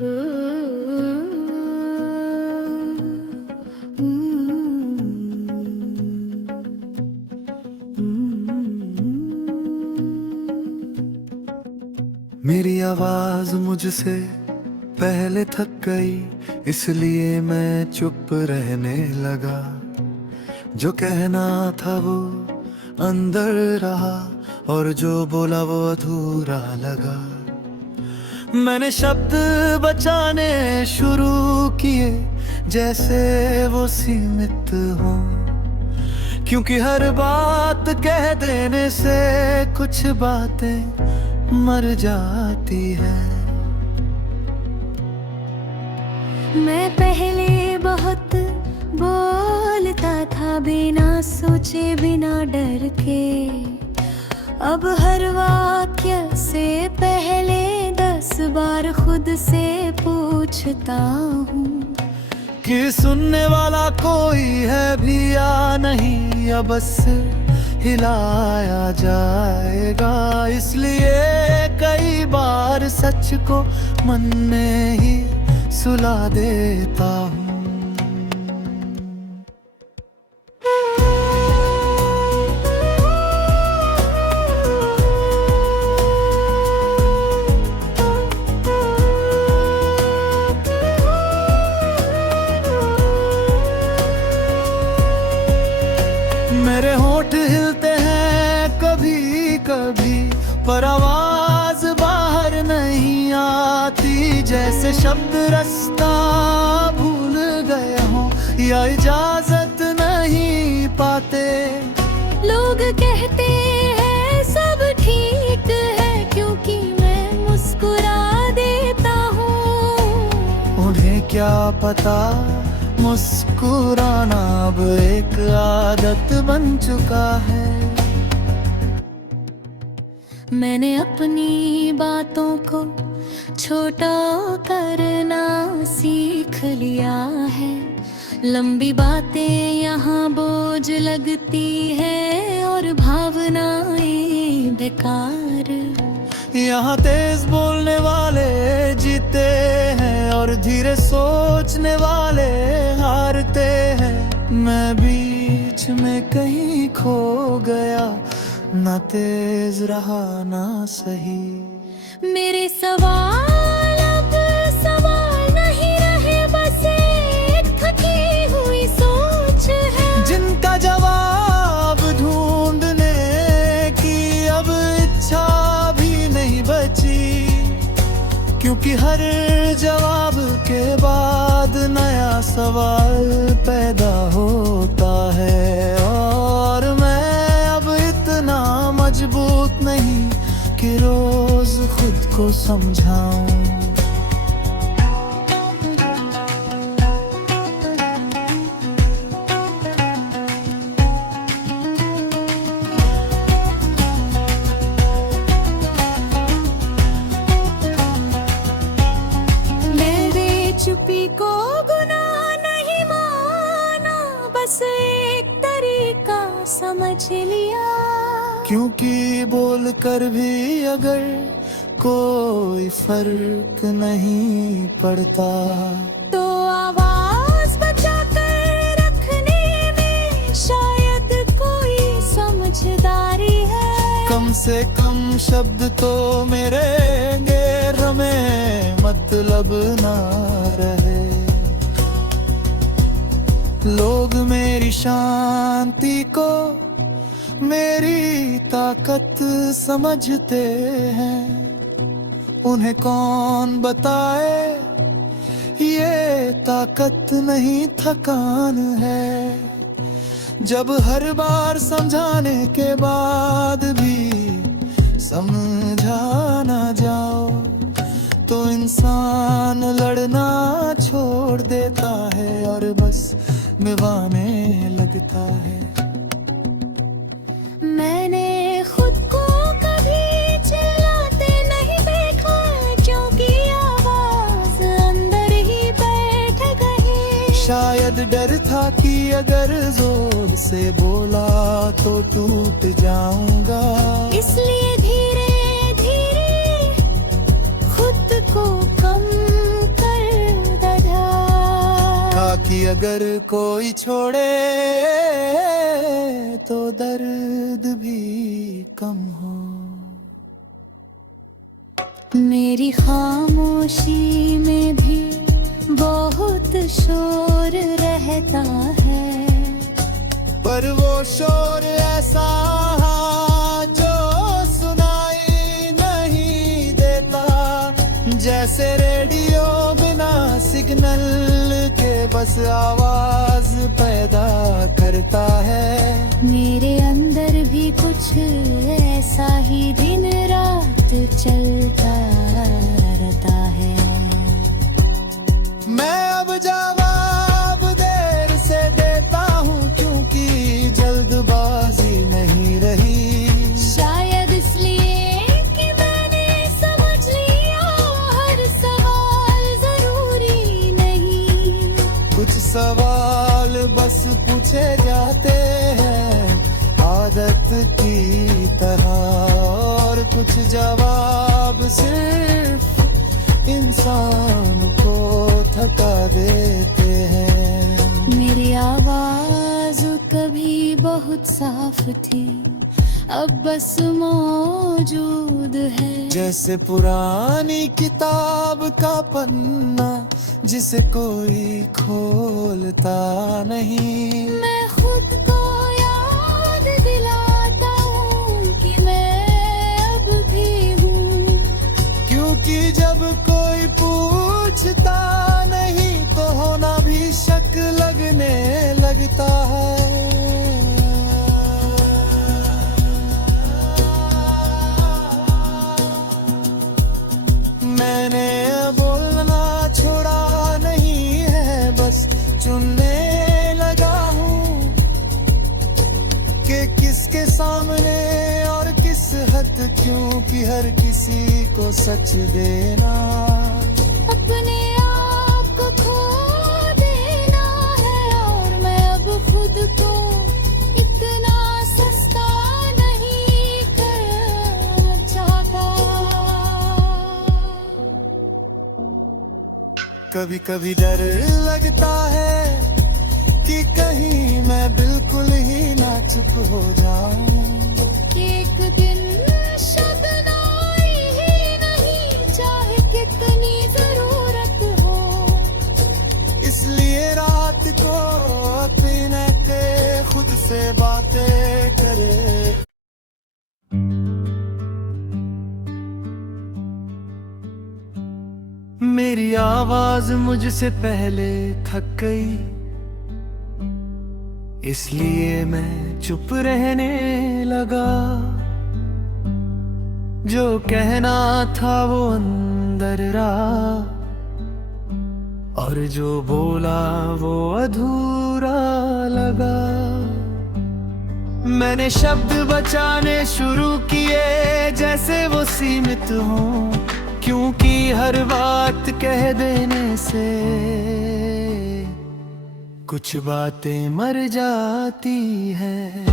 मेरी आवाज मुझसे पहले थक गई, इसलिए मैं चुप रहने लगा। जो कहना था वो अंदर रहा, और जो बोला वो अधूरा लगा। मैंने शब्द बचाने शुरू किए, जैसे वो सीमित हो, क्योंकि हर बात कह देने से कुछ बातें मर जाती है। मैं पहले बहुत बोलता था, बिना सोचे बिना डर के। अब हर वाक्य से पहले 10 बार खुद से पूछता हूँ कि सुनने वाला कोई है भी या नहीं, या बस हिलाया जाएगा। इसलिए कई बार सच को मन में ही सुला देता हूँ। मेरे होंठ हिलते हैं कभी कभी, पर आवाज बाहर नहीं आती। जैसे शब्द रास्ता भूल गए हों, या इजाजत नहीं पाते। लोग कहते हैं सब ठीक है, क्योंकि मैं मुस्कुरा देता हूँ। उन्हें क्या पता मुस्कुराना अब एक आदत बन चुका है। मैंने अपनी बातों को छोटा करना सीख लिया है। लंबी बातें यहाँ बोझ लगती है, और भावनाएं बेकार। यहाँ तेज बोलने वाले जीते हैं, और धीरे सोचने वाले हारते हैं। मैं बीच में कहीं खो गया, ना तेज रहा ना सही। मेरे सवाल अब सवाल नहीं रहे, बस एक थकी हुई सोच है, जिनका जवाब ढूंढने की अब इच्छा भी नहीं बची। क्योंकि हर जवाब के बाद नया सवाल पैदा होता है, और मैं अब इतना मजबूत नहीं कि रोज खुद को समझाऊं। चुप्पी को गुनाह नहीं माना, बस एक तरीका समझ लिया। क्योंकि बोल कर भी अगर कोई फर्क नहीं पड़ता, तो आवाज बचा कर रखने में शायद कोई समझदारी है। कम से कम शब्द तो मेरे गैर में मतलब ना रहे। लोग मेरी शांति को मेरी ताकत समझते हैं। उन्हें कौन बताए ये ताकत नहीं थकान है। जब हर बार समझाने के बाद भी समझा ना जाओ, तो इंसान लड़ना छोड़ देता है और बस निभाने लगता है। मैंने खुद को कभी चिल्लाते नहीं देखा, क्योंकि आवाज अंदर ही बैठ गई। शायद डर था कि अगर जोर से बोला तो टूट जाऊंगा, इसलिए धीरे धीरे खुद को कम अगर कोई छोड़े तो दर्द भी कम हो। मेरी खामोशी में भी बहुत शोर रहता है, पर वो शोर ऐसा जो सुनाई नहीं देता, जैसे रेडियो बिना सिग्नल के बस आवाज पैदा करता है। मेरे अंदर भी कुछ ऐसा ही दिन रात चलता रहता है। मैं अब जवाब देर से देता हूँ, क्योंकि जल्दबाजी नहीं रही। शायद इसलिए कि मैंने समझ लिया हर सवाल जरूरी नहीं। कुछ सवाल बस पूछे जाते हैं आदत की तरह, और कुछ जवाब सिर्फ इंसान को थका देते हैं। मेरी आवाज कभी बहुत साफ थी, अब बस मौजूद है। जैसे पुरानी किताब का पन्ना जिसे कोई खोलता नहीं। मैं खुद को याद दिलाता हूँ कि मैं अब भी हूँ, क्योंकि जब कोई पूछता नहीं तो होना भी शक लगने लगता है। मैंने बोलना छोड़ा नहीं है, बस चुनने लगा हूँ कि किसके सामने और किस हद, क्योंकि हर किसी को सच देना अपने आप को खो देना है। और मैं अब खुद को इतना सस्ता नहीं करना चाहता। कभी कभी डर लगता है कि कहीं मैं बिल्कुल ही ना चुप हो जाऊं। एक दिन शब्दाई ही नहीं, चाहे कितनी जरूरत हो। इसलिए रात को अपने के खुद से बातें करे। मेरी आवाज मुझसे पहले थक गई, इसलिए मैं चुप रहने लगा। जो कहना था वो अंदर रहा, और जो बोला वो अधूरा लगा। मैंने शब्द बचाने शुरू किए जैसे वो सीमित हों, क्योंकि हर बात कह देने से कुछ बातें मर जाती हैं।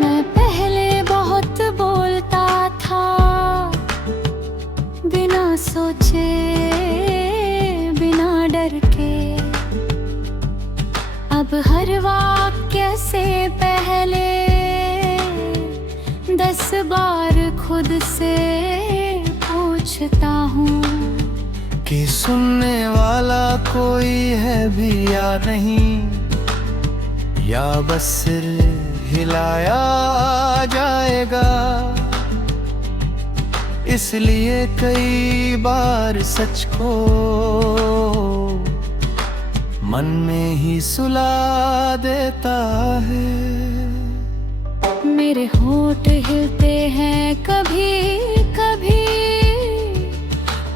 मैं पहले बहुत बोलता था, बिना सोचे बिना डर के। अब हर वाक्य से पहले 10 बार खुद से पूछता हूँ कि सुनने वाला कोई है भी या नहीं, या बस सिर हिलाया जाएगा। इसलिए कई बार सच को मन में ही सुला देता है। मेरे होंठ हिलते हैं कभी कभी,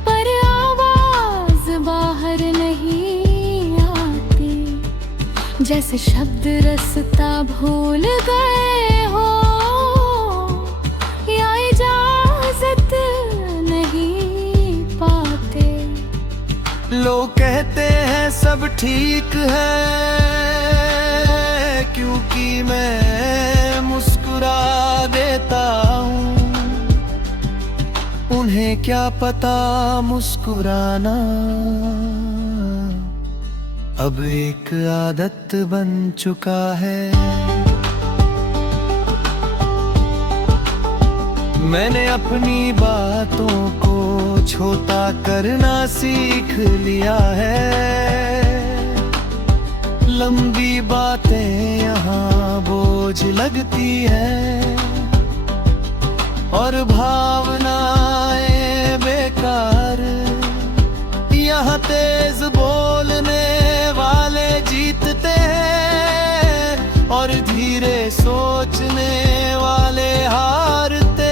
पर आवाज बाहर नहीं आती। जैसे शब्द रास्ता भूल गए हो, या इजाजत नहीं पाते। लोग कहते हैं सब ठीक है, क्योंकि मैं मुस्कुरा देता हूँ। उन्हें क्या पता मुस्कुराना अब एक आदत बन चुका है। मैंने अपनी बातों को छोटा करना सीख लिया है। लंबी बातें यहाँ बोझ लगती है और भावनाएं बेकार। यहाँ तेज बोलने वाले जीतते हैं और धीरे सोचने वाले हारते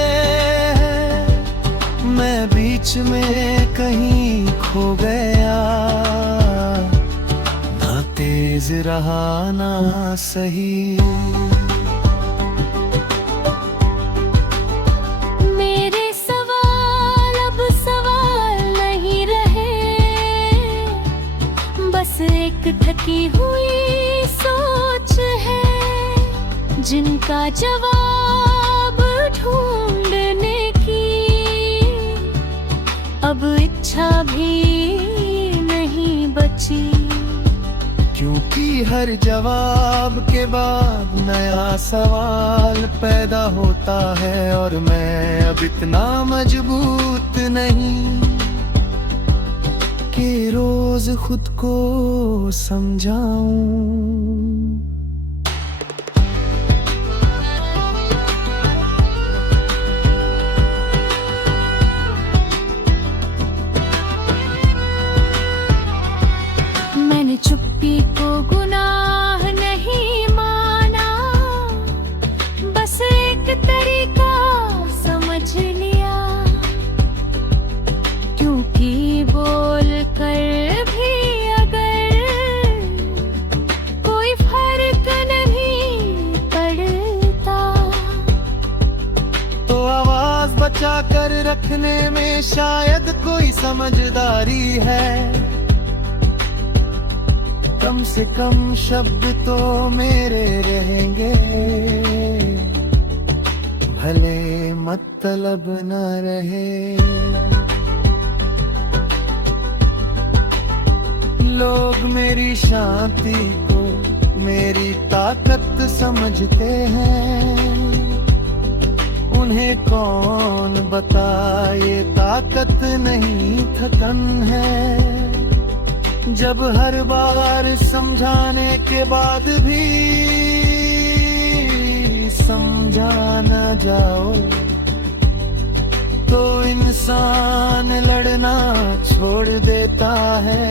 हैं। मैं बीच में कहीं खो गया, ना तेज रहा ना सही। एक थकी हुई सोच है जिनका जवाब ढूंढने की अब इच्छा भी नहीं बची। क्योंकि हर जवाब के बाद नया सवाल पैदा होता है और मैं अब इतना मजबूत नहीं कि रोज खुद को समझाऊं। मैंने चुप्पी को गुनाह नहीं माना, बस एक तरीका समझ लिया। क्योंकि बोल कर भी अगर कोई फर्क नहीं पड़ता, तो आवाज बचा कर रखने में शायद कोई समझदारी है। कम से कम शब्द तो मेरे रहेंगे, भले मतलब न रहे। लोग मेरी शांति को मेरी ताकत समझते हैं। उन्हें कौन बताए ताकत नहीं थकन है। जब हर बार समझाने के बाद भी समझा न जाओ, तो इंसान लड़ना छोड़ देता है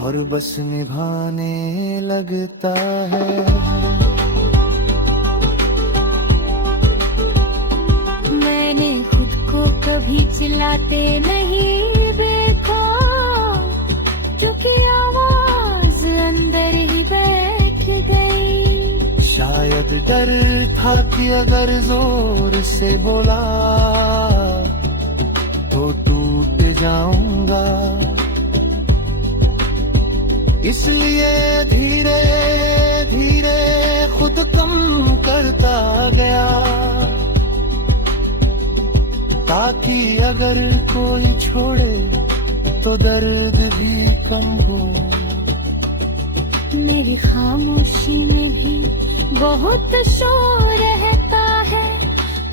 और बस निभाने लगता है। मैंने खुद को कभी चिल्लाते नहीं देखा, क्योंकि आवाज अंदर ही बैठ गई। शायद डर था कि अगर जोर से बोला तो टूट जाऊंगा, इसलिए धीरे धीरे खुद कम करता गया, ताकि अगर कोई छोड़े तो दर्द भी कम हो। मेरी खामोशी में भी बहुत शोर रहता है,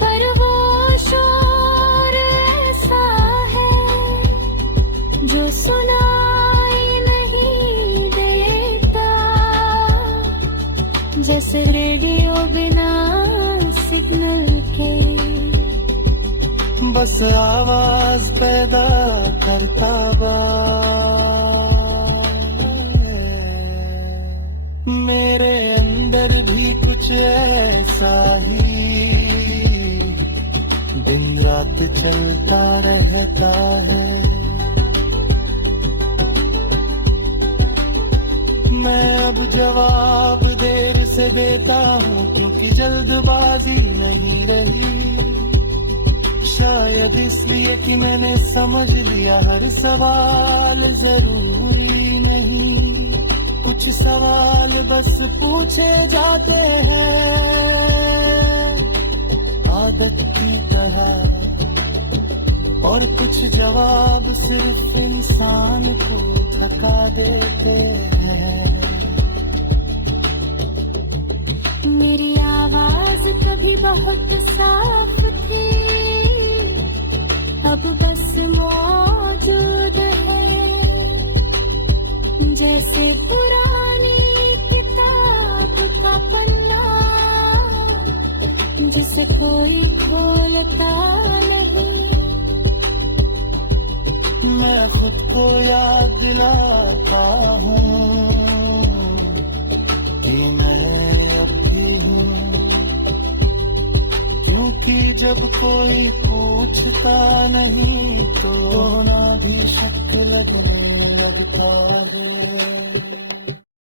पर वो शोर ऐसा है जो सुनाई नहीं देता। जैसे रेडियो बिना सिग्नल के बस आवाज पैदा करता बा। मेरे अंदर भी कुछ ऐसा ही दिन रात चलता रहता है। मैं अब जवाब देर से देता हूँ, क्योंकि जल्दबाजी नहीं रही। शायद इसलिए कि मैंने समझ लिया हर सवाल जरूरी नहीं। कुछ सवाल बस पूछे जाते हैं आदत की तरह, और कुछ जवाब सिर्फ इंसान को थका देते हैं। मेरी आवाज कभी बहुत साफ थी, अब बस मौजूद है। जैसे पुरानी किताब का पन्ना जिसे कोई खोलता नहीं। मैं खुद को याद दिलाता हूँ कि मैं अब भी हूँ, क्योंकि जब कोई पूछता नहीं तो ना भी शक लगने लगता है।